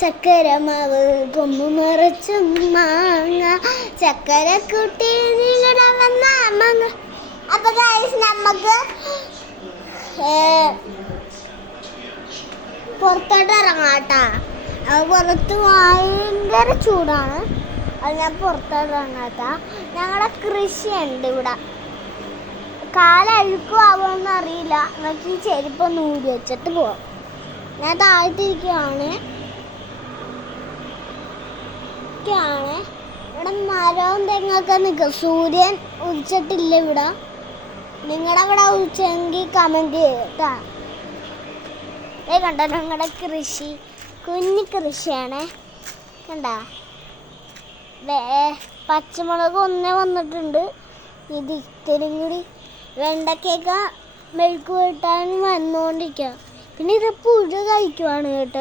ചക്കരമാവ് കൊമ്പ് മറച്ചും മാങ്ങ ചക്കര കുട്ടി നിങ്ങളുടെ വന്ന മാങ്ങ. അപ്പൊ നമുക്ക് പുറത്തോട്ട് ഇറങ്ങാട്ടാ. പുറത്ത് ഭയങ്കര ചൂടാണ്. അത് ഞാൻ പുറത്തോട്ട് ഇറങ്ങാത്ത. ഞങ്ങളുടെ കൃഷിയുണ്ട് ഇവിടെ. കാലഴുക്കും ആവുമെന്ന് അറിയില്ല. നമുക്ക് ഈ ചെരുപ്പൊന്ന് ഊരി വെച്ചിട്ട് പോവാം. ഞാൻ താഴ്ത്തിരിക്കുകയാണ്. ഇവിടെ മരവും തെങ്ങൊക്കെ നിൽക്കും. സൂര്യൻ ഉദിച്ചിട്ടില്ല ഇവിടെ. നിങ്ങളുടെ അവിടെ ഉദിച്ചെങ്കിൽ കമൻറ്റ് ചെയ്യട്ടാ. കണ്ടോ ഞങ്ങളുടെ കൃഷി കുഞ്ഞു കൃഷിയാണ്. കണ്ട പച്ചമുളക് ഒന്നേ വന്നിട്ടുണ്ട്. ഇത് ഇത്തിരി കൂടി വെണ്ടയ്ക്കൊക്കെ മെഴുക്ക് വെട്ടാൻ വന്നുകൊണ്ടിരിക്കുക. പിന്നെ ഇത് പുഴു കഴിക്കുവാണ് കേട്ടോ.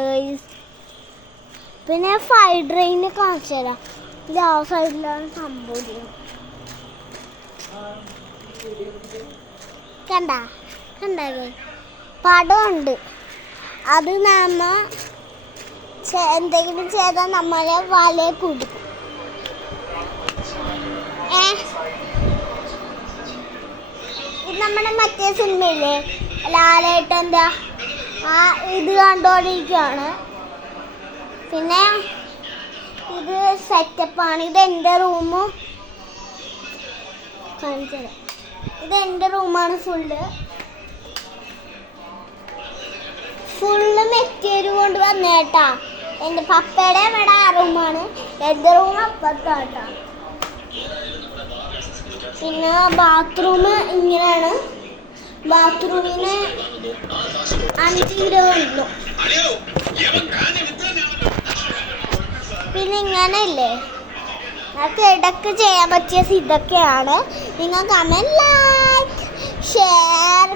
പിന്നെ ഫ്രൈഡ് റൈസിനെ കാണിച്ചു തരാം. ഇത് ആ സൈഡിലാണ് സംഭവം. കണ്ട പടമുണ്ട്. അത് നമ്മ എന്തെങ്കിലും ചെയ്താൽ നമ്മളെ വലയെ കുടിക്കും. ഇത് നമ്മുടെ മറ്റേ സിനിമയില്ലേ ലാലേട്ടൻ എന്താ ഇത് കണ്ടോണ്ടിരിക്കുകയാണ്. പിന്നെ ഇത് സെറ്റപ്പാണ്. ഇത് എൻ്റെ റൂമും കാണിച്ചത്. ഇത് എൻ്റെ റൂമാണ്. ഫുള്ള് മെറ്റീരിയൽ കൊണ്ട് വന്നേട്ടാ. എൻ്റെ പപ്പയുടെ ഇവിടെ ആ റൂമാണ്. എൻ്റെ റൂം അപ്പുറത്താട്ടാ. പിന്നെ ബാത്റൂം ഇങ്ങനെയാണ്. ബാത്റൂമിന് 5 രൂപ ഉള്ളു. പിന്നെ ഇങ്ങനെ ഇല്ലേ നമുക്ക് ഇടയ്ക്ക് ചെയ്യാൻ പറ്റിയ ഇതൊക്കെയാണ്. നിങ്ങൾ കമന്റ്, ലൈക്ക്, ഷെയർ